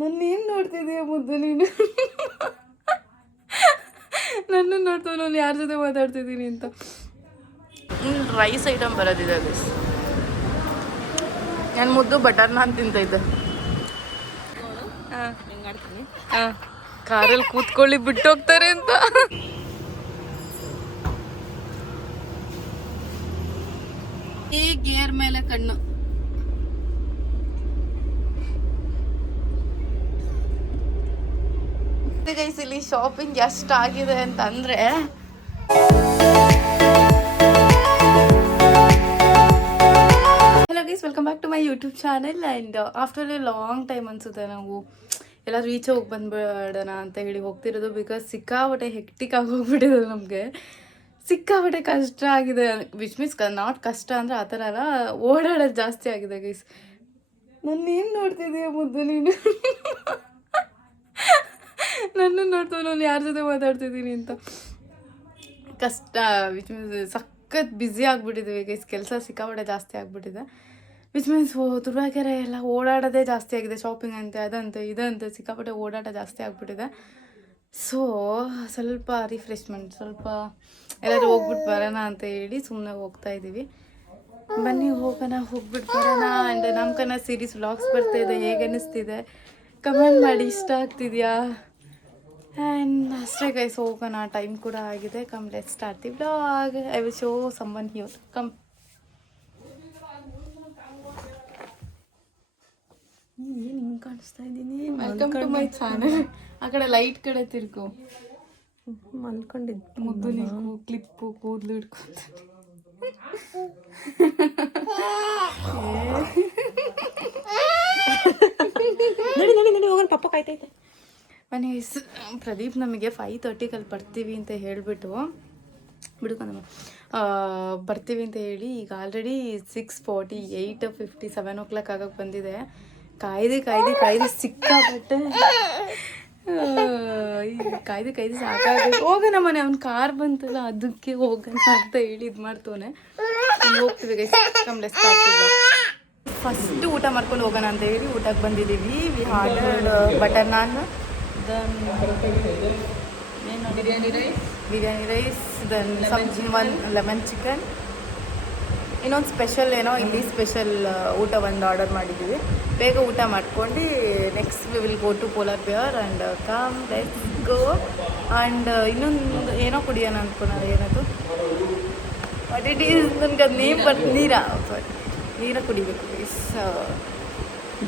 ನನ್ನ ಏನು ನೋಡ್ತಿದ್ದೀಯ ಮುದ್ದು ನೀನು? ನನ್ನ ನೋಡ್ತಾವ ನಾನು ಯಾರ ಜೊತೆ ಮಾತಾಡ್ತಿದ್ದೀನಿ ಅಂತ. ರೈಸ್ ಐಟಮ್ ಬರೋದಿದೆ ಗೈಸ್. ನಾನು ಮುದ್ದು ಬಟರ್ ನಾನ್ ತಿಂತೈತೆ. ಹಾಂ, ಕಾರಲ್ಲಿ ಕೂತ್ಕೊಳ್ಳಿ ಬಿಟ್ಟು ಹೋಗ್ತಾರೆ ಅಂತ. ಈ ಗೇರ್ ಮೇಲೆ ಕಣ್ಣು. ಗೈಸ್ ಇಲ್ಲಿ ಶಾಪಿಂಗ್ ಎಷ್ಟಾಗಿದೆ ಅಂತಂದ್ರೆ, hello guys, welcome back to my YouTube channel. And after a long time ಅನ್ಸುತ್ತೆ ನಾವು ಎಲ್ಲ ರೀಚ್ ಹೋಗಿ ಬಂದ್ಬಿಡೋಣ ಅಂತ ಹೇಳಿ ಹೋಗ್ತಿರೋದು. ಬಿಕಾಸ್ ಸಿಕ್ಕಾಪಟ್ಟೆ ಹೆಕ್ಟಿಕ್ ಆಗಿ ಹೋಗ್ಬಿಟ್ಟಿದೆ ನಮಗೆ. ಸಿಕ್ಕಾಪಟ್ಟೆ ಕಷ್ಟ ಆಗಿದೆ. ವಿಚ್ ಮೀನ್ಸ್ ನಾಟ್ ಕಷ್ಟ ಅಂದರೆ ಆ ಥರ ಅಲ್ಲ, ಓಡಾಡೋದು ಜಾಸ್ತಿ ಆಗಿದೆ ಗೈಸ್. ನನ್ನ ಏನು ನೋಡ್ತಿದ್ದೀಯ ಮುದ್ದು ನೀನು? ನನ್ನ ನೋಡ್ತಾವ ನಾನು ಯಾರ ಜೊತೆ ಮಾತಾಡ್ತಿದ್ದೀನಿ ಅಂತ. ಕಷ್ಟ ವಿಚ್ ಮೀನ್ಸ್ ಸಖತ್ ಬ್ಯುಸಿ ಆಗಿಬಿಟ್ಟಿದ್ದೀವಿ ಗೈಸ್. ಕೆಲಸ ಸಿಕ್ಕಾಪಟ್ಟೆ ಜಾಸ್ತಿ ಆಗಿಬಿಟ್ಟಿದೆ. ವಿಚ್ ಮೀನ್ಸ್ ತುರುವೇಕೆರೆ ಎಲ್ಲ ಓಡಾಡೋದೇ ಜಾಸ್ತಿ ಆಗಿದೆ. ಶಾಪಿಂಗ್ ಅಂತೆ, ಅದಂತೆ ಇದಂತೆ ಸಿಕ್ಕಾಪಟ್ಟೆ ಓಡಾಟ ಜಾಸ್ತಿ ಆಗಿಬಿಟ್ಟಿದೆ. ಸೊ ಸ್ವಲ್ಪ ರಿಫ್ರೆಶ್ಮೆಂಟ್, ಸ್ವಲ್ಪ ಎಲ್ಲರೂ ಹೋಗ್ಬಿಟ್ಟು ಬರೋಣ ಅಂತ ಹೇಳಿ ಸುಮ್ಮನೆ ಹೋಗ್ತಾ ಇದ್ದೀವಿ. ಬನ್ನಿ ಹೋಗೋಣ, ಹೋಗ್ಬಿಟ್ಟು ಬರೋಣ. ಆ್ಯಂಡ್ ನಮ್ಮ ಕನ್ನಡ ಸೀರೀಸ್ ವ್ಲಾಗ್ಸ್ ಬರ್ತಾಯಿದೆ, ಹೇಗೆ ಅನ್ನಿಸ್ತಿದೆ ಕಮೆಂಟ್ ಮಾಡಿ. ಇಷ್ಟ ಆಗ್ತಿದೆಯಾ? ಆ್ಯಂಡ್ ಅಷ್ಟೇ ಗೈಸ್, ಹೋಗೋಣ. ಟೈಮ್ ಕೂಡ ಆಗಿದೆ. Come let's start the vlog. I will show someone here. Come. ಏನು ಹಿಂಗೆ ಕಾಣಿಸ್ತಾ ಇದ್ದೀನಿ? Welcome to my channel. ಆ ಕಡೆ ಲೈಟ್ ಕಡೆ ತಿರ್ಗು. ಮಲ್ಕೊಂಡಿದ್ದು ಮುದ್ದು ನೀವು ಕ್ಲಿಪ್ಪು ಕೂದಲು ಇಟ್ಕೊಂತ. ನೋಡಿ ಹೋಗೋಣ, ಪಪ್ಪ ಕಾಯ್ತೈತೆ. ಬನ್ನಿ ಪ್ರದೀಪ್ ನಮಗೆ 5:30 ಬರ್ತೀವಿ ಅಂತ ಹೇಳಿಬಿಟ್ಟು ಬಿಡ್ಕೊಂಡು ಬರ್ತೀವಿ ಅಂತ ಹೇಳಿ ಈಗ ಆಲ್ರೆಡಿ 6:48, 7 o'clock ಆಗಕ್ಕೆ ಬಂದಿದೆ. ಕಾಯ್ದು ಸಿಕ್ಕಾಪಟ್ಟೆ ಕಾಯ್ದು ಸಾಕಾಗುತ್ತೆ. ಹೋಗೋಣ ಮನೆ, ಅವ್ನ ಕಾರ್ ಬಂತಲ್ಲ ಅದಕ್ಕೆ ಹೋಗೋಣ ಅಂತ ಹೇಳಿ ಇದು ಮಾಡ್ತವನೆ. ಹೋಗ್ತೀವಿ ಗೈಸ್. ಫಸ್ಟ್ ಊಟ ಮಾಡ್ಕೊಂಡು ಹೋಗೋಣ ಅಂತ ಹೇಳಿ ಊಟಕ್ಕೆ ಬಂದಿದ್ದೀವಿ. We ordered butter naan, then biryani rice, then one lemon chicken, ಇನ್ನೊಂದು ಸ್ಪೆಷಲ್ ಏನೋ ಇಲ್ಲಿ ಸ್ಪೆಷಲ್ ಊಟ ಒಂದು ಆರ್ಡರ್ ಮಾಡಿದ್ದೀವಿ. ಬೇಗ ಊಟ ಮಾಡ್ಕೊಂಡು next we will go to polar bear and come let's go. And ಇನ್ನೊಂದು ಏನೋ ಕುಡಿಯೋಣ ಅಂದ್ಕೊಳೋಣ. ಏನದು ಬಟ್ ಇಟ್ ಈಸ್ ನನಗೆ ಅದು ನೀರ ಕುಡಿಬೇಕು ಪ್ಲೀಸ್.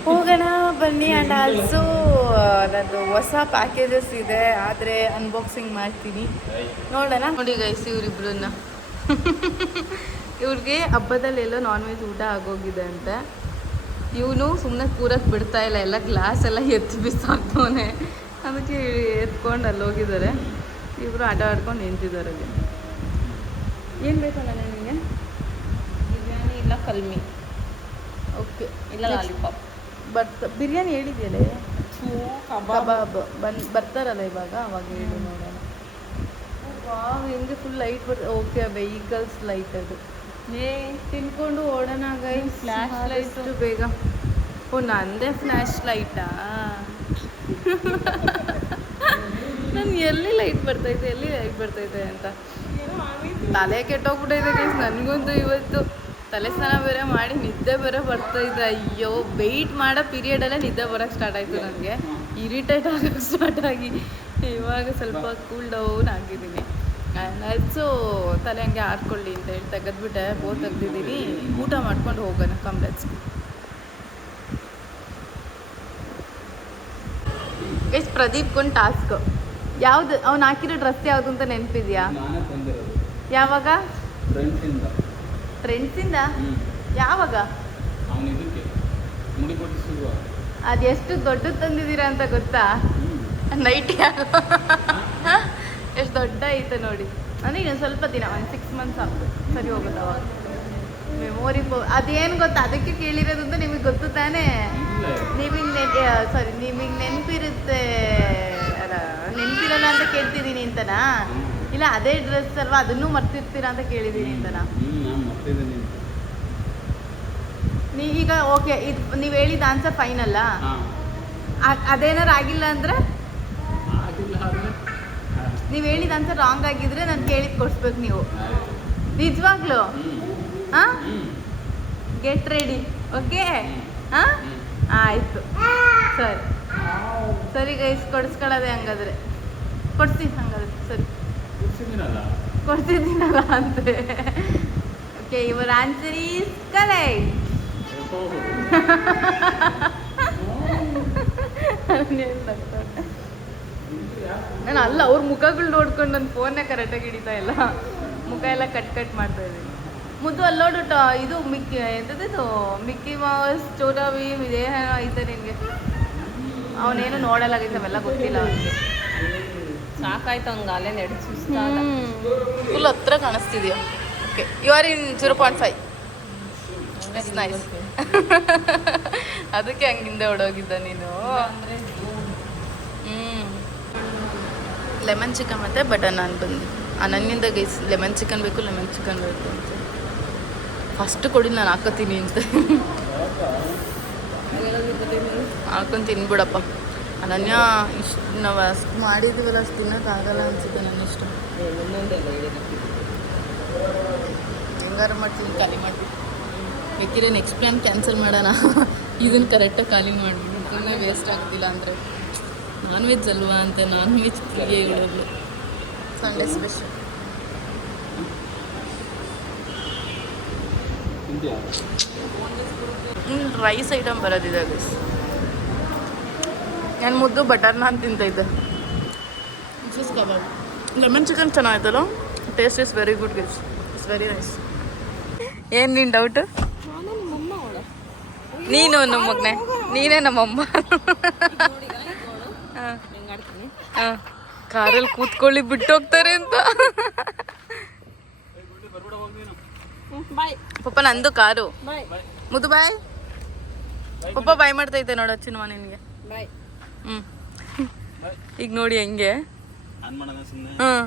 ಹೋಗೋಣ ಬನ್ನಿ. ಆ್ಯಂಡ್ ಆಲ್ಸೋ ನನ್ನದು ಹೊಸ ಪ್ಯಾಕೇಜಸ್ ಇದೆ, ಆದರೆ ಅನ್ಬಾಕ್ಸಿಂಗ್ ಮಾಡ್ತೀನಿ, ನೋಡೋಣ. ನೋಡಿ ಗೈಸ್, ಇವರಿಬ್ರನ್ನ ಇವ್ರಿಗೆ ಹಬ್ಬದಲ್ಲೆಲ್ಲೋ ನಾನ್ ವೆಜ್ ಊಟ ಆಗೋಗಿದೆ ಅಂತೆ. ಇವನು ಸುಮ್ಮನೆ ಕೂರಕ್ಕೆ ಬಿಡ್ತಾ ಇಲ್ಲ, ಎಲ್ಲ ಗ್ಲಾಸ್ ಎಲ್ಲ ಎತ್ತು ಬಿಸಾಕ್ತವನೆ. ಅದಕ್ಕೆ ಎತ್ಕೊಂಡು ಅಲ್ಲಿ ಹೋಗಿದ್ದಾರೆ. ಇವರು ಆಟ ಆಡ್ಕೊಂಡು ನಿಂತಿದ್ದಾರೆ ಅಲ್ಲಿ. ಏನು ಬೇಕಲ್ಲ ನಿಮಗೆ? ಬಿರಿಯಾನಿ ಇಲ್ಲ ಕಲ್ಮಿ, ಓಕೆ, ಇಲ್ಲ ಲಾಲಿಪಾಪ್. ಬಿರಿಯಾನಿ ಹೇಳಿದೆಯಲ್ಲೇ, ಕಬಾಬ್ ಬರ್ತಾರಲ್ಲ ಇವಾಗ, ಅವಾಗ ಹೇಳಿ ನೋಡೋಣ. ವಾವ್, ಹೆಂಗೆ ಫುಲ್ ಲೈಟ್ ಬರ್ತದೆ. ಓಕೆ, ವೆಹಿಕಲ್ಸ್ ಲೈಟ್ ಅದು. ತಿನ್ಕೊಂಡು ಓಡೋಣ ಗೈಸ್. ಫ್ಲ್ಯಾಶ್ ಲೈಟು ಬೇಗ. ಓ, ನಂದೇ ಫ್ಲ್ಯಾಶ್ ಲೈಟಾ? ನಾನು ಎಲ್ಲಿ ಲೈಟ್ ಬರ್ತೈತೆ ಅಂತ ತಲೆ ಕೆಟ್ಟೋಗ್ಬಿಟ್ಟೈತೆ ಗೈಸ್. ನನಗಂತೂ ಇವತ್ತು ತಲೆ ಸ್ನಾನ ಬೇರೆ ಮಾಡಿ ನಿದ್ದೆ ಬೇರೆ ಬರ್ತಾಯಿದೆ. ಅಯ್ಯೋ, ವೆಯ್ಟ್ ಮಾಡೋ ಪೀರಿಯಡಲ್ಲೇ ನಿದ್ದೆ ಬರೋಕ್ಕೆ ಸ್ಟಾರ್ಟ್ ಆಯಿತು. ನನಗೆ ಇರಿಟೇಟ್ ಆಗೋಕ್ಕೆ ಸ್ಟಾರ್ಟ್ ಆಗಿ ಇವಾಗ ಸ್ವಲ್ಪ ಕೂಲ್ ಡೌನ್ ಆಗಿದ್ದೀನಿ. ಆಲ್ಸೋ ತಲೆ ಹಂಗೆ ಆಡ್ಕೊಳ್ಳಿ ಅಂತ ಹೇಳಿ ತೆಗೆದ್ಬಿಟ್ಟೆ, ತೆಗ್ದಿದ್ದೀನಿ. ಊಟ ಮಾಡ್ಕೊಂಡು ಹೋಗೋಣ. Come let's go. ಗೈಸ್, ಪ್ರದೀಪ್ಗೊಂದು ಟಾಸ್ಕ್. ಯಾವ್ದು ಅವ್ನು ಹಾಕಿರೋ ಡ್ರೆಸ್ ಯಾವುದು ಅಂತ ನೆನಪಿದ್ಯಾ? ಯಾವಾಗ? ಫ್ರೆಂಡ್ಸಿಂದ? ಯಾವಾಗ? ಅದೆಷ್ಟು ದೊಡ್ಡದು ತಂದಿದ್ದೀರಾ ಅಂತ ಗೊತ್ತಾ? ನೈಟ್ ಎಷ್ಟು ದೊಡ್ಡ ಐತೆ ನೋಡಿ. ಅಂದರೆ ಇನ್ನೊಂದು ಸ್ವಲ್ಪ ದಿನ, ಒಂದು 6 months ಆಗ್ತದೆ, ಸರಿ ಹೋಗುತ್ತೆ ಅವಾಗ. ಮೆಮೊರಿ ಅದೇನು ಗೊತ್ತಾ, ಅದಕ್ಕೆ ಕೇಳಿರೋದು ಅಂತ ನಿಮಗೆ ಗೊತ್ತು ತಾನೇ. ನಿಮಗೆ ನೆನಪಿರುತ್ತೆ, ಅಲ್ಲ ನೆನಪಿರಲ್ಲ ಅಂತ ಕೇಳ್ತಿದ್ದೀನಿ ಅಂತನಾ? ಇಲ್ಲ ಅದೇ ಡ್ರೆಸ್ ಅಲ್ವಾ, ಅದನ್ನೂ ಮರ್ತಿರ್ತೀರಾ ಅಂತ ಕೇಳಿದ್ದೀನಿ ಅಂತನಾ? ನೀವೀಗ ಓಕೆ, ಇದು ನೀವು ಹೇಳಿದ ಆನ್ಸರ್ ಫೈನಲ್ಲ? ಅದೇನಾರು ಆಗಿಲ್ಲ ಅಂದ್ರೆ ನೀವು ಹೇಳಿದ ಅಂತ ರಾಂಗ್ ಆಗಿದ್ರೆ ನಾನು ಕೇಳಿದ್ ಕೊಡ್ಸ್ಬೇಕು ನೀವು ನಿಜವಾಗ್ಲು ಹಾಂ ಗೆಟ್ ರೆಡಿ ಓಕೆ ಹಾಂ ಆಯಿತು ಸರಿ ಸರಿ ಗೈಸ್ ಕೊಡಿಸ್ಕೊಳ್ಳೋದೆ ಹಂಗಾದ್ರೆ ಕೊಡ್ತೀನಿ ಹಂಗಾದ್ರೆ ಸರಿ ಕೊಡ್ತಿದ್ದೀನಲ್ಲ ಅಂತೆ okay your answer is correct ನಾನು ಅಲ್ಲ ಅವ್ರ ಮುಖಗಳು ನೋಡ್ಕೊಂಡು ನನ್ನ ಫೋನ್ನೇ ಕರೆಕ್ಟಾಗಿ ಹಿಡಿತಾ ಇಲ್ಲ ಮುಖ ಎಲ್ಲ ಕಟ್ ಮಾಡ್ತಾ ಇದ್ದೀನಿ ಮುದ್ದು ಅಲ್ಲೋಡು ಇದು ಮಿಕ್ಕಿ ಎಂಥದ್ದು ಮಿಕ್ಕಿ ಮೌಸ್ ಚೋಟಾ ಭೀಮ್ ಇದೇನೋ ಐತೆ ನಿನಗೆ ಅವನೇನು ನೋಡಲಾಗೈತೆ ಅವೆಲ್ಲ ಗೊತ್ತಿಲ್ಲ ಅವನಿಗೆ ಸಾಕಾಯ್ತು ಹಂಗೆ ಅಲ್ಲೇ ನೆಡ್ ಫುಲ್ ಹತ್ರ ಕಾಣಿಸ್ತಿದ್ಯಾ okay you are in 0.5 it's nice ಅದಕ್ಕೆ ಹಂಗಿಂದ ಹೊಡೋಗಿದ್ದ ನೀನು ಲೆಮನ್ ಚಿಕನ್ ಮತ್ತು ಬಟರ್ ನಾನ್ ಬಂದು ನನ್ನಿಂದ ಗೈಸ್ ಲೆಮನ್ ಚಿಕನ್ ಬೇಕು ಅಂತ ಫಸ್ಟ್ ಕೊಡಿ ನಾನು ಹಾಕೋತೀನಿ ಅಂತ ಹಾಕೊಂಡು ತಿನ್ಬಿಡಪ್ಪ ಅನನ್ಯ ಇಷ್ಟು ನಾವು ಅಷ್ಟು ಮಾಡಿದ್ದೀವಲ್ಲ ಅಷ್ಟು ತಿನ್ನೋಕ್ಕಾಗಲ್ಲ ಅನಿಸುತ್ತೆ ನನ್ನ ಇಷ್ಟ ಹೆಂಗಾರು ಮಾಡ್ತೀನಿ ಖಾಲಿ ಮಾಡ್ತೀನಿ ಬೇಕಿದ್ರೆ ನೆಕ್ಸ್ಟ್ ಪ್ಲ್ಯಾನ್ ಕ್ಯಾನ್ಸಲ್ ಮಾಡೋಣ ಇದನ್ನು ಕರೆಕ್ಟಾಗಿ ಖಾಲಿ ಮಾಡಿಬಿಟ್ಟು ಸುಮ್ಮನೆ ವೇಸ್ಟ್ ಆಗ್ತಿಲ್ಲ ಅಂದರೆ ನಾನ್ ವೆಜ್ ಅಲ್ವಾ ಅಂತ ನಾನ್ ವೆಜ್ ಪ್ರಿಯೆ ಹೇಳೋದು ಸಂಡೇ ಸ್ಪೆಷಲ್ ರೈಸ್ ಐಟಮ್ ಬರೋದಿದೆ ಗೈಸ್ ನಾನು ಮುದ್ದು ಬಟರ್ ನಾನ್ ತಿಂತೈತೆ ಫಿಶ್ ಕಬಾಬ್ ಲೆಮನ್ ಚಿಕನ್ ಚೆನ್ನಾಯ್ತಲ್ಲ taste is very good guys it's very nice ಏನು ನಿನ್ನ ಡೌಟು ನೀನು ನಮ್ಮ ಮಗನೇ ನೀನೇ ನಮ್ಮಮ್ಮ ಹಾಂ ಕಾರಲ್ಲಿ ಕೂತ್ಕೊಳ್ಳಿ ಬಿಟ್ಟು ಹೋಗ್ತಾರೆ ಅಂತ ಪಪ್ಪ ನಂದು ಕಾರು ಮುದ್ದು ಬಾಯ್ ಪಪ್ಪ ಬಾಯ್ ಮಾಡ್ತೈತೆ ನೋಡ ಚಿನ್ವ ನಿನಗೆ ಹ್ಞೂ ಈಗ ನೋಡಿ ಹೆಂಗೆ ಹಾಂ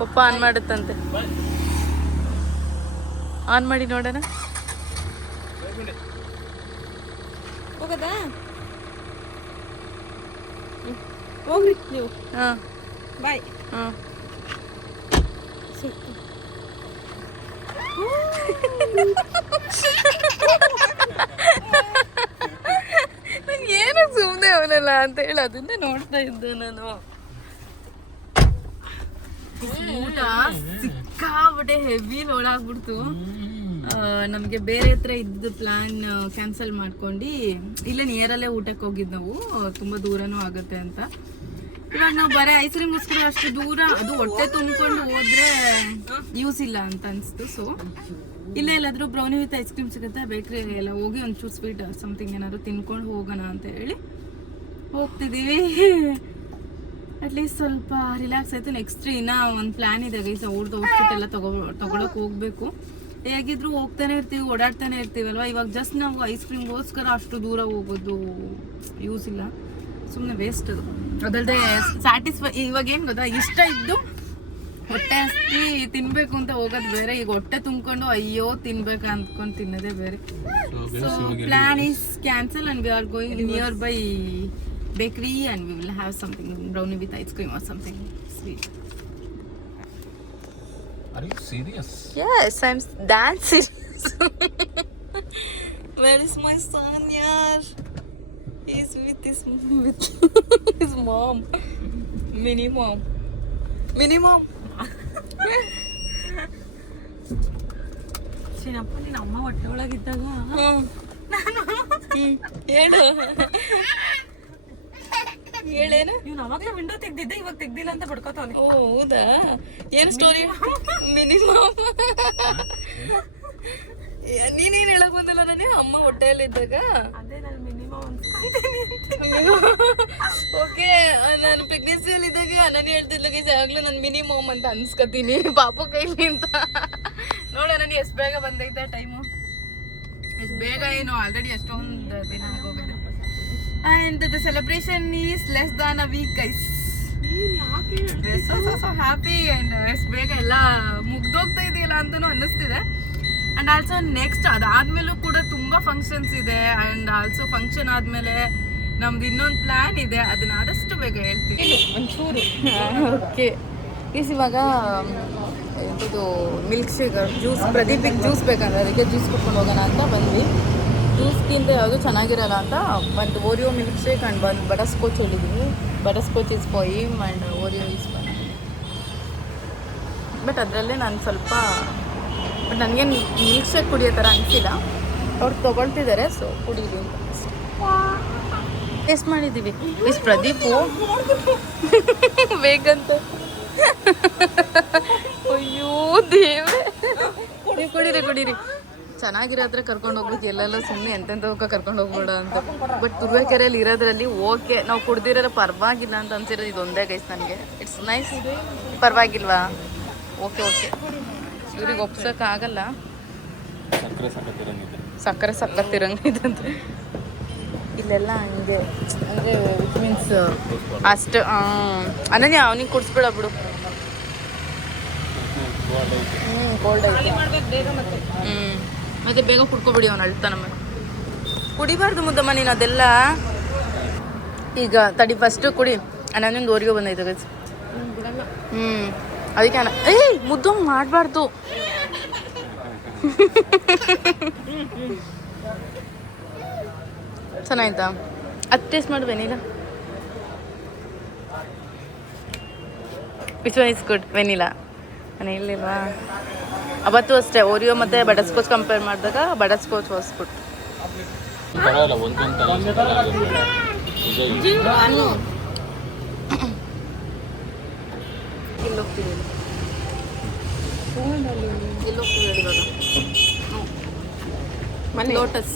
ಪಪ್ಪ ಆನ್ ಮಾಡುತ್ತಂತೆ ಆನ್ ಮಾಡಿ ನೋಡೋಣ ಹೋಗದಾ ಹೋಗ್ರಿ ನೀವು ಹಾಂ ಬಾಯ್ ಹಾಂ ಏನು ಸುಮ್ಮನೆ ಅವನಲ್ಲ ಅಂತ ಹೇಳಿ ಅದನ್ನೇ ನೋಡ್ತಾ ಇದ್ದೆ ನಾನು ಊಟ ಸಿಕ್ಕಾಬಿಟ್ಟೆ ಹೆವಿ ಲೋಡ್ ಆಗ್ಬಿಡ್ತು ನಮಗೆ ಬೇರೆ ಹತ್ರ ಇದ್ದ ಪ್ಲಾನ್ ಕ್ಯಾನ್ಸಲ್ ಮಾಡ್ಕೊಂಡು ಇಲ್ಲೇ ನಿಯರಲ್ಲೇ ಊಟಕ್ಕೆ ಹೋಗಿದ್ದು ನಾವು ತುಂಬ ದೂರನೂ ಆಗುತ್ತೆ ಅಂತ ಇವಾಗ ನಾವು ಬರೀ ಐಸ್ ಕ್ರೀಮ್ಗೋಸ್ಕರ ಅಷ್ಟು ದೂರ ಅದು ಹೊಟ್ಟೆ ತುಂಬಿಕೊಂಡು ಹೋದ್ರೆ ಯೂಸ್ ಇಲ್ಲ ಅಂತ ಅನಿಸ್ತು ಸೊ ಇಲ್ಲೇ ಎಲ್ಲಾದರೂ ಬ್ರೌನಿ ವಿತ್ ಐಸ್ ಕ್ರೀಮ್ ಸಿಗುತ್ತೆ ಬೇಕ್ರಿ ಎಲ್ಲ ಹೋಗಿ ಒಂಚೂರು ಸ್ವೀಟ್ ಸಮಥಿಂಗ್ ಏನಾದ್ರು ತಿನ್ಕೊಂಡು ಹೋಗೋಣ ಅಂತ ಹೇಳಿ ಹೋಗ್ತಿದ್ದೀವಿ ಅಟ್ಲೀಸ್ಟ್ ಸ್ವಲ್ಪ ರಿಲ್ಯಾಕ್ಸ್ ಆಯಿತು ನೆಕ್ಸ್ಟ್ ಇನ್ನೂ ಒಂದು ಪ್ಲ್ಯಾನ್ ಇದೆ ಗೈಸ್ ಅವ್ರದ್ದು ಔಟ್ಫಿಟ್ ಎಲ್ಲ ತಗೊಳಕ್ಕೆ ಹೋಗಬೇಕು ಹೇಗಿದ್ರು ಹೋಗ್ತಾನೆ ಇರ್ತೀವಿ ಓಡಾಡ್ತಾನೆ ಇರ್ತೀವಲ್ವ ಇವಾಗ ಜಸ್ಟ್ ನಾವು ಐಸ್ ಕ್ರೀಮ್ಗೋಸ್ಕರ ಅಷ್ಟು ದೂರ ಹೋಗೋದು ಯೂಸ್ ಇಲ್ಲ ಸುಮ್ಮನೆ ವೇಸ್ಟ್ ಅದು ಅದಲ್ಲದೆ ಸ್ಯಾಟಿಸ್ಫೈ ಇವಾಗ ಏನು ಗೊತ್ತಾ ಇಷ್ಟ ಇದ್ದು ಹೊಟ್ಟೆ ಹಸ್ತಿ ತಿನ್ಬೇಕು ಅಂತ ಹೋಗೋದು ಬೇರೆ ಈಗ ಹೊಟ್ಟೆ ತುಂಬಿಕೊಂಡು ಅಯ್ಯೋ ತಿನ್ಬೇಕು ಅಂದ್ಕೊಂಡು ತಿನ್ನೋದೇ ಬೇರೆ so plan is cancel and we are going near by bakery and we will have something brownie with ice cream or something sweet. Are you serious? Yes, I'm that serious. Where is my son, yaar? He's with his mom. Mini mom. ಚಿನ್ನಪ್ಪ ನೀನು ಅಮ್ಮ ಹೊಟ್ಟೆ ಒಳಗಿದ್ದಾಗ ಹೇಳು ಹೇಳೇನು ಇವ್ನು ಅವಾಗಲೇ window ತೆಗ್ದಿದ್ದೆ ಇವಾಗ ತೆಗ್ದಿಲ್ಲ ಅಂತ ಬಡ್ಕೋತಾವನೆ ಓ ಹೌದಾ ಏನು ಸ್ಟೋರಿ ಮಿನಿಮಮ್ ನೀನೇನು ಹೇಳಕ್ ಬಂದಿಲ್ಲ ನನಗೆ ಅಮ್ಮ ಹೊಟ್ಟೆಯಲ್ಲಿದ್ದಾಗ ಅದೇ ನಾನು ಮಿನಿಮಮ್ ಓಕೆ ನಾನು ಪ್ರೆಗ್ನೆನ್ಸಿಯಲ್ಲಿ ಇದ್ದಾಗ ನಾನು ಹೇಳ್ತಿದ್ಲ ಆಗ್ಲೂ ನಾನು ಮಿನಿಮಮ್ ಅಂತ ಅನ್ಸ್ಕೊತೀನಿ ಪಾಪು ಕೈಲಿ ಅಂತ ನೋಡ ನನಗೆ ಎಷ್ಟು ಬೇಗ ಬಂದೈತೆ ಟೈಮು ಎಷ್ಟು ಬೇಗ ಏನು ಆಲ್ರೆಡಿ ಎಷ್ಟೊಂದು ದಿನ ಆಗೋಗಿದೆ and the celebration is less than a week guys so happy and ಎಷ್ಟು ಬೇಗ ಎಲ್ಲ ಮುಗ್ದೋಗ್ತಾ ಇದೆಯಲ್ಲ ಅಂತನೂ ಅನ್ನಿಸ್ತಿದೆ ಅಂಡ್ ಆಲ್ಸೋ ನೆಕ್ಸ್ಟ್ ಅದಾದ್ಮೇಲೂ ಕೂಡ ತುಂಬಾ ಫಂಕ್ಷನ್ಸ್ ಇದೆ ಆ್ಯಂಡ್ ಆಲ್ಸೋ ಫಂಕ್ಷನ್ ಆದಮೇಲೆ ನಮ್ದು ಇನ್ನೊಂದು ಪ್ಲ್ಯಾನ್ ಇದೆ, ಅದನ್ನ ಆದಷ್ಟು ಬೇಗ ಹೇಳ್ತೀನಿ. ಒಂಚೂರು ಓಕೆ ಈಸ್ ಇವಾಗ ಇದು ಮಿಲ್ಕ್ ಶೇಕ್ ಜ್ಯೂಸ್, ಪ್ರದೀಪಿಗೆ ಜ್ಯೂಸ್ ಬೇಕಂದ್ರೆ ಅದಕ್ಕೆ ಜ್ಯೂಸ್ ಕುಟ್ಕೊಂಡು ಹೋಗೋಣ ಅಂತ ಬಂದ್ವಿ. ಜ್ಯೂಸ್ಗಿಂತ ಯಾವುದು ಚೆನ್ನಾಗಿರಲ್ಲ ಅಂತ ಒಂದು ಓರಿಯೋ ಮಿಲ್ಕ್ ಶೇಕ್ ಆ್ಯಂಡ್ ಒಂದು ಬಟರ್ ಸ್ಕೋಚ್ ಹೇಳಿದ್ವಿ. Butter scotch is for him and Oreo is for me. But ಅದರಲ್ಲೇ ನಾನು ಸ್ವಲ್ಪ ಬಟ್ ನನಗೇನು ಮಿಲ್ಕ್ ಶೇಕ್ ಕುಡಿಯೋ ಥರ ಅನಿಸಿಲ್ಲ. ಅವ್ರು ತೊಗೊಳ್ತಿದ್ದಾರೆ, ಸೊ ಕುಡೀಲಿ ಅಂತ ಟೇಸ್ಟ್ ಮಾಡಿದ್ದೀವಿ. ಇಸ್ ಪ್ರದೀಪು ಬೇಕಂತ. ಅಯ್ಯೋ ದೇವ್ರೆ, ನೀವು ಕುಡೀರಿ ಚೆನ್ನಾಗಿರೋ ಹತ್ರ ಕರ್ಕೊಂಡು ಹೋಗ್ಬೇಕು. ಎಲ್ಲೆಲ್ಲ ಸುಮ್ಮನೆ ಎಂತೆಂಥವಕ್ಕೆ ಕರ್ಕೊಂಡು ಹೋಗ್ಬೇಡ ಅಂತ. ಬಟ್ ತುರುವೇಕೆರೆಯಲ್ಲಿ ಇರೋದ್ರಲ್ಲಿ ಓಕೆ, ನಾವು ಕುಡ್ದಿರೋಲ್ಲ ಪರವಾಗಿಲ್ಲ ಅಂತ ಅನ್ಸಿರೋದು ಇದೊಂದೇ ಗೈಸ್ ನನಗೆ. It's nice. ಪರವಾಗಿಲ್ವಾ? ಓಕೆ ಇವ್ರಿಗೆ ಒಪ್ಸೋಕ್ಕಾಗಲ್ಲ. ಸಕ್ಕರೆ ಸಕ್ಕತ್ತಿರಂಗಿದಂತೆ ಇಲ್ಲೆಲ್ಲ ಹಂಗೆ ಅಂದರೆ ವಿಚ್ ಮೀನ್ಸ್ ಅಷ್ಟು ಅನನ್ಯ ಅವನಿಗೆ ಕುಡಿಸ್ಬೇಡ ಬಿಡು. ಕೋಲ್ಡ್ ಐತೆ. ಮತ್ತೆ ಬೇಗ ಕುಡ್ಕೊಬಿಡಿ, ಅವ್ನು ಅಳ್ತಾನ ಮೇಲೆ. ಕುಡಿಬಾರ್ದು ಮುದ್ದಮ್ಮ ನೀನು ಅದೆಲ್ಲ. ಈಗ ತಡಿ ಫಸ್ಟು ಕುಡಿ. ನನ್ನೊಂದು ಓರಿಯೋ ಬಂದೈತೆ ಗೈಸ್. ಅದಕ್ಕೆ ಮುದ್ದು ಮಾಡಬಾರ್ದು. ಚೆನ್ನಾಯ್ತಾ? ಅದು ಟೇಸ್ಟ್ ಮಾಡಿ vanilla. Which one is good? Vanilla. ನಾನು ಹೇಳಿಲ್ವಾ ಅವತ್ತು ಅಷ್ಟೇ, ಓರಿಯೋ ಮತ್ತು ಬಟರ್ ಸ್ಕೋಚ್ ಕಂಪೇರ್ ಮಾಡಿದಾಗ butter scotch was good. Lotus.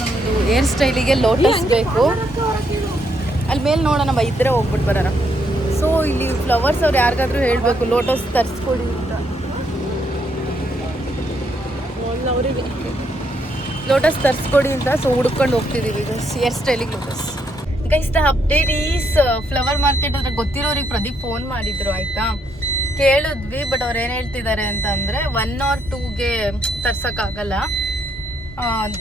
ನಮ್ಮದು ಹೇರ್ ಸ್ಟೈಲಿಗೆ ಲೋಟಸ್ ಬೇಕು. ಅಲ್ಲಿ ಮೇಲೆ ನೋಡೋಣ ಇದ್ರೆ ಹೋಗ್ಬಿಟ್ಟು ಬರೋಣ. ಸೊ ಇಲ್ಲಿ ಫ್ಲವರ್ಸ್ ಅವ್ರು ಯಾರಿಗಾದ್ರೂ ಹೇಳಬೇಕು ಲೋಟಸ್ ತರಿಸ್ಕೊಡಿ ಅಂತ. ಲೋಟಸ್ ತರಿಸ್ಕೊಡಿ ಅಂತ. ಸೊ ಹುಡ್ಕೊಂಡು ಹೋಗ್ತಿದ್ದೀವಿ ಹೇರ್ ಸ್ಟೈಲಿಗೆ lotus. Guys the update is flower market ಹತ್ರ ಗೊತ್ತಿರೋರಿಗೆ ಪ್ರದೀಪ್ ಫೋನ್ ಮಾಡಿದ್ರು ಆಯ್ತಾ. ಕೇಳಿದ್ವಿ, ಬಟ್ ಅವ್ರು ಏನು ಹೇಳ್ತಿದ್ದಾರೆ ಅಂತ ಅಂದರೆ 1 or 2ಗೆ ತರ್ಸೋಕ್ಕಾಗಲ್ಲ,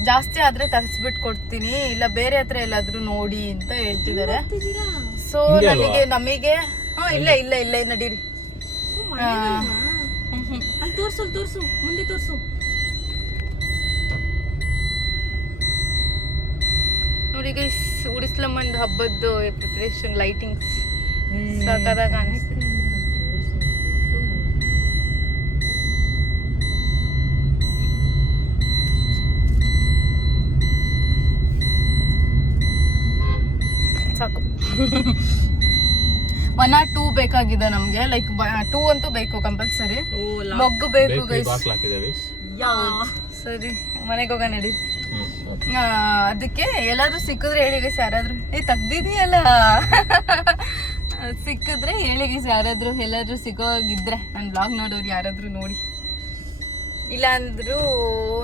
ಜಾಸ್ತಿ ಆದರೆ ತರಿಸ್ಬಿಟ್ಟು ಕೊಡ್ತೀನಿ, ಇಲ್ಲ ಬೇರೆ ಹತ್ರ ಎಲ್ಲಾದರೂ ನೋಡಿ ಅಂತ ಹೇಳ್ತಿದ್ದಾರೆ. ಸೊ ನಮಗೆ ಇಲ್ಲ ನಡೀರಿ. ತೋರ್ಸು ಮುಂದೆ ತೋರ್ಸು. ನೋಡಿ ಗೈಸ್, ಉಡಿಸ್ಲಮ್ಮಂದು ಹಬ್ಬದ್ದು ಪ್ರಿಪ್ರೇಷನ್ ಲೈಟಿಂಗ್ಸ್ ಸಾಕಾದಾಗ ಕಾಣಿಸ್ತಿದೆ. ಸಾಕು. 1 or 2 ಬೇಕಾಗಿದೆ ನಮ್ಗೆ. ಲೈಕ್ 2 ಅಂತೂ ಬೇಕು ಕಂಪಲ್ಸರಿ. ಮೊಗ್ಗು ಬೇಕು ಗೈಸ್. ಸರಿ ಮನೆಗೆ ಹೋಗ ನಡಿ. ಅದಕ್ಕೆ ಎಲ್ಲಾದ್ರೂ ಸಿಕ್ಕಿದ್ರೆ ಹೇಳಿ ಗೈಸ್. ಯಾರಾದ್ರೂ ತೆಗ್ದಿದೀಯಲ್ಲ ಸಿಕ್ಕಿದ್ರೆ ಹೇಳಿ ಗೈಸ್. ಯಾರಾದ್ರೂ ಎಲ್ಲಾದ್ರೂ ಸಿಗೋಗಿದ್ರೆ ನನ್ನ ಬ್ಲಾಗ್ ನೋಡೋರು ಯಾರಾದ್ರೂ ನೋಡಿ. ಇಲ್ಲ ಅಂದ್ರೂ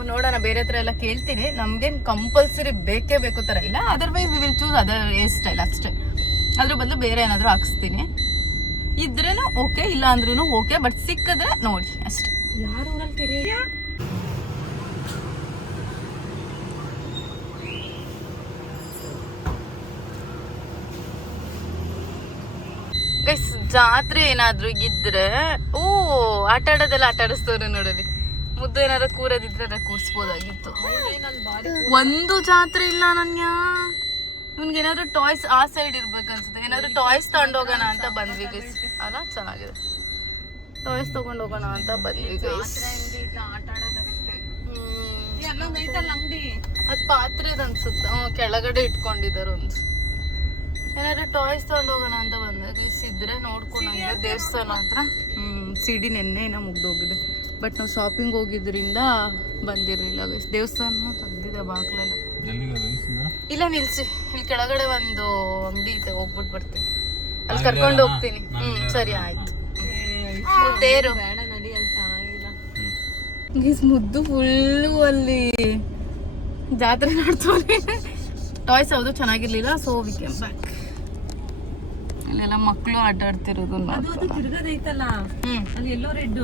ನೋಡೋಣ, ಬೇರೆ ಹತ್ರ ಎಲ್ಲ ಕೇಳ್ತೀನಿ. ನಮ್ಗೇನು ಕಂಪಲ್ಸರಿ ಬೇಕೇ ಬೇಕು ಥರ ಇಲ್ಲ. Otherwise we will choose other hair style ಅಷ್ಟೇ. ಅದ್ರ ಬದಲು ಬೇರೆ ಏನಾದರೂ ಹಾಕ್ಸ್ತೀನಿ. ಇದ್ರೇನು ಓಕೆ, ಇಲ್ಲ ಅಂದ್ರೂ ಓಕೆ, ಬಟ್ ಸಿಕ್ಕಿದ್ರೆ ನೋಡಿ ಅಷ್ಟೇ. ಯಾರು ಗೈಸ್ ಜಾತ್ರೆ ಏನಾದ್ರೂ ಇದ್ರೆ ಆಟ ಆಡೋದೆಲ್ಲ ಆಟ ಆಡಿಸ್ತವ್ರೆ ನೋಡಲಿ. ಮುದ್ದು ಏನಾದ್ರು ಕೂರೋದಿದ್ರೆ ಕೂರಿಸ್ಬೋದಾಗಿತ್ತು. ಒಂದು ಜಾತ್ರೆ ಇಲ್ಲ ನನ್ಯ. ಇವ್ನಿಗೆ ಏನಾದ್ರು ಟಾಯ್ಸ್ ಆ ಸೈಡ್ ಇರ್ಬೇಕನ್ಸುತ್ತೆ. ಏನಾದ್ರು ಟಾಯ್ಸ್ ತಗೊಂಡೋಗೋಣ ಅಂತ ಬಂದ್ವಿ ಗೈಸ್. ಅಲ್ಲ ಚೆನ್ನಾಗಿದೆ, ಟಾಯ್ಸ್ ತಗೊಂಡು ಹೋಗೋಣ ಅಂತ ಬಂದ್ವಿ ಗೈಸ್. ಅದು ಪಾತ್ರೆದು ಅನ್ಸುತ್ತೆ. ಕೆಳಗಡೆ ಇಟ್ಕೊಂಡಿದ್ದಾರೆ ಒಂದು. ಏನಾದ್ರು ಟಾಯ್ಸ್ ತಗೊಂಡು ಹೋಗೋಣ ಅಂತ ಬಂದೆ ಗೈಸ್. ಇದ್ರೆ ನೋಡ್ಕೊಂಡಂಗೆ ದೇವಸ್ಥಾನ ಹತ್ರ ಸಿಡಿ ನೆನ್ನೆ ಏನೋ ಮುಗ್ದೋಗಿದೆ. ಬಟ್ ನಾವು ಶಾಪಿಂಗ್ ಹೋಗಿದ್ರಿಂದ ಬಂದಿರಲಿಲ್ಲ ಗೈಸ್. ದೇವಸ್ಥಾನ ತೆಗ್ದಿದೆ ಬಾಗ್ಲೆಲ್ಲ. ಇಲ್ಲ ನಿಲ್ಸಿ, ಇಲ್ಲಿ ಕೆಳಗಡೆ ಒಂದು ಅಂಗಡಿ ಇದೆ, ಹೋಗ್ಬಿಟ್ಟು ಬರ್ತೀನಿ. ಅಲ್ಲಿ ಕರ್ಕೊಂಡು ಹೋಗ್ತೀನಿ. ಸರಿ ಆಯ್ತು. ತೇರು ಗೈಸ್, ಮುದ್ದು ಫುಲ್ಲು ಅಲ್ಲಿ ಜಾತ್ರೆ ನೋಡ್ತವ್ರೆ. ಟಾಯ್ಸ್ ಯಾವುದು ಚೆನ್ನಾಗಿರ್ಲಿಲ್ಲ, ಸೊ ವಿ ಕೇಮ್ ಬ್ಯಾಕ್. ಇಲ್ಲೆಲ್ಲ ಮಕ್ಕಳು ಆಟ ಆಡ್ತಿರೋದು ಅದು ತಿರ್ಗದೈತಲ್ಲ ಅಲ್ಲಿ ಎಲ್ಲೋ ರೆಡ್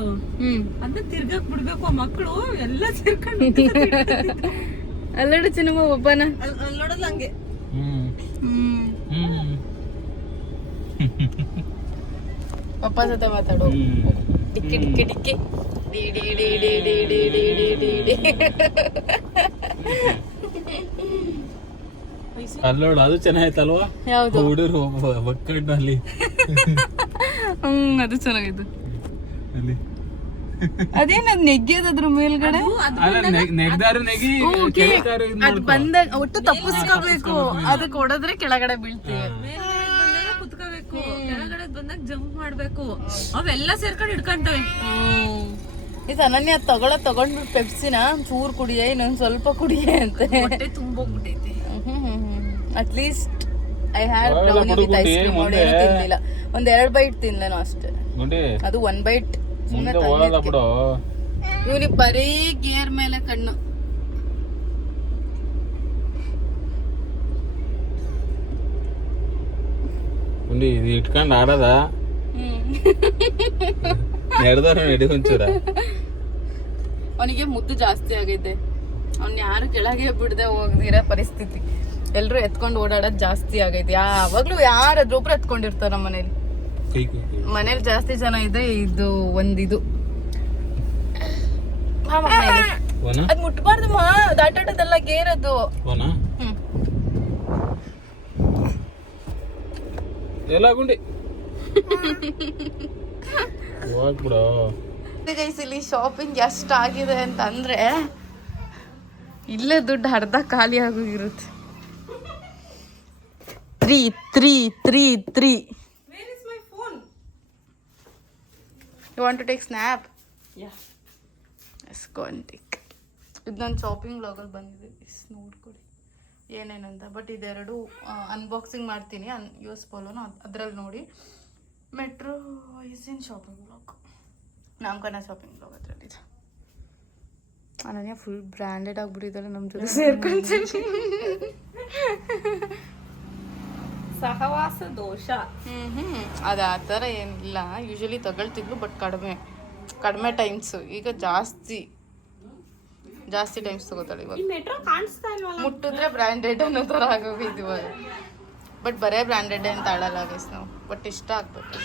ಅದನ್ನ ತಿರ್ಗಕ್ ಬಿಡ್ಬೇಕು ಮಕ್ಕಳು ಎಲ್ಲ ಸೇರ್ಕೊಂಡು ಅಲ್ಲಡು ಚಿನ್ನಮ್ಮ ಒಬ್ಬನ ಅಲ್ಲಿ ನೋಡಲ್ಲ ಹಂಗೆ ಪಪ್ಪ ಜೊತೆ ಮಾತಾಡು ಡಿಕ್ಕಿ ಡಿಕ್ಕಿ ಡಿಕ್ಕಿ ಡಿ ಡಿ ಡಿ ಡಿ ಡಿ ಡಿ ಡಿ ಡಿ ಡಿ ಅಲ್ಲೋಡು ಅದು ಚೆನ್ನಾಯ್ತಲ್ವಾ ಯಾವುದು ಹುಡುಗರು ಒಕ್ಕಟ್ಟು ಅಲ್ಲಿ ಅದು ಚೆನ್ನಾಗಿತ್ತು ಅಲ್ಲಿ ಅದೇನದ್ ನೆಗ್ಗಿಯದ ಅದ್ರ ಮೇಲ್ಗಡೆ ನೆಗ್ದಾರು ನೆಗಿ ಅದ್ ಬಂದಾಗ ಒಟ್ಟು ತಪ್ಪಿಸ್ಕೋಬೇಕು ಅದಕ್ಕೆ ಹೊಡೆದ್ರೆ ಕೆಳಗಡೆ ಬೀಳ್ತೀವಿ ಕುತ್ಕೋಬೇಕು ಕೆಳಗಡೆ ಬಂದಾಗ ಜಂಪ್ ಮಾಡ್ಬೇಕು ಅವೆಲ್ಲ ಸೇರ್ಕೊಂಡು ಹಿಡ್ಕೊಂತವೆ ಇದು ಅನನ್ಯ ತಗೊಂಡ್ಬಿಟ್ಟು ಪೆಪ್ಸಿನ ಚೂರ್ ಕುಡಿಯ ಇನ್ನೊಂದ್ ಸ್ವಲ್ಪ ಕುಡಿಯ ಅಂತ ಹೊಟ್ಟೆ ತುಂಬೋಗ್ಬಿಟ್ಟೈತೆ at least I had brownie with ice cream ನೋಡಿ ಏನು ತಿಂದಿಲ್ಲ ಒಂದ್ 2 ಬೈಟ್ ತಿನ್ಲೇನೋ ಅಷ್ಟೇ ಅದು 1 ಬೈಟ್ ಇವನಿಗೆ ಬರೀ ಗೇರ್ ಮೇಲೆ ಕಣ್ಣು ಇದು ಇಟ್ಕೊಂಡ್ ಆಡದ ನಡೆದಾರ ನಡಿ ಒಂಚೂರ ಅವನಿಗೆ ಮುದ್ದು ಜಾಸ್ತಿ ಆಗೈತೆ ಅವ್ನ ಯಾರು ಕೆಳಗೆ ಬಿಡದೆ ಹೋಗದಿರೋ ಪರಿಸ್ಥಿತಿ ಎಲ್ರು ಎತ್ಕೊಂಡು ಓಡಾಡೋದ್ ಜಾಸ್ತಿ ಆಗೈತೆ ಯಾವಾಗ್ಲೂ ಯಾರಾದ್ರೂ ಒಬ್ರು ಎತ್ಕೊಂಡಿರ್ತಾರ ನಮ್ಮ ಮನೇಲಿ ಜಾಸ್ತಿ ಜನ ಇದೆ ಇದು ಒಂದಿದು ಅದ್ ಮುಟ್ಬಾರ್ದಮ್ಮ ದಾಟಾಟದೆಲ್ಲ ಗೇರದು ಎಲ್ಲ ಗುಂಡಿ ಹೋಗ್ಬಿಡು ಗೈಸ್ ಇಲ್ಲಿ ಶಾಪಿಂಗ್ ಎಷ್ಟಾಗಿದೆ ಅಂತ ಅಂದ್ರೆ ಇಲ್ಲೇ ದುಡ್ಡು ಅರ್ಧ ಖಾಲಿ ಆಗೋಗಿರುತ್ತೆ 3 You want to take snap? Yeah. Let's go and take. ಇದು ನನ್ನ ಶಾಪಿಂಗ್ ವ್ಲಾಗಲ್ಲಿ ಬಂದಿದೆ ನೋಡ್ಕೊಡಿ ಏನೇನಂತ ಬಟ್ ಇದೆರಡು ಅನ್ಬಾಕ್ಸಿಂಗ್ ಮಾಡ್ತೀನಿ US ಪೋಲೋನು ಅದ್ರಲ್ಲಿ ನೋಡಿ ಮೆಟ್ರೋ ಇನ್ ಶಾಪಿಂಗ್ ವ್ಲಾಗ್ ನಾಮಕರಣ ಶಾಪಿಂಗ್ ವ್ಲಾಗ್ ಅದರಲ್ಲಿದೆ ಅನನ್ಯ ಫುಲ್ ಬ್ರ್ಯಾಂಡೆಡ್ ಆಗಿಬಿಟ್ಟಿದ್ದಾರೆ ನಮ್ಮ ಜೊತೆ ಸೇರ್ಕೊಂತೀನಿ ಸಹವಾಸ ದೋಷ ಅದು ಆ ಥರ ಏನಿಲ್ಲ ಯೂಶಲಿ ತಗೊಳ್ತಿದ್ಲು ಬಟ್ ಕಡಿಮೆ ಟೈಮ್ಸು ಈಗ ಜಾಸ್ತಿ ಟೈಮ್ಸ್ ತಗೋತಾಳೆ ಇವಾಗ ಮೆಟ್ರೋ ಕಾಣಿಸ್ತಾ ಇಲ್ವಲ್ಲ ಮುಟ್ಟಿದ್ರೆ ಬ್ರ್ಯಾಂಡೆಡ್ ಅನ್ನೋ ಥರ ಆಗೋಗಿದ್ದು ಇವಾಗ ಬಟ್ ಬರೇ ಬ್ರ್ಯಾಂಡೆಡ್ ಅಂತ ಆಡಲ್ಲ ಗೈಸ್ ನಾವು ಬಟ್ ಇಷ್ಟ ಆಗ್ಬೇಕು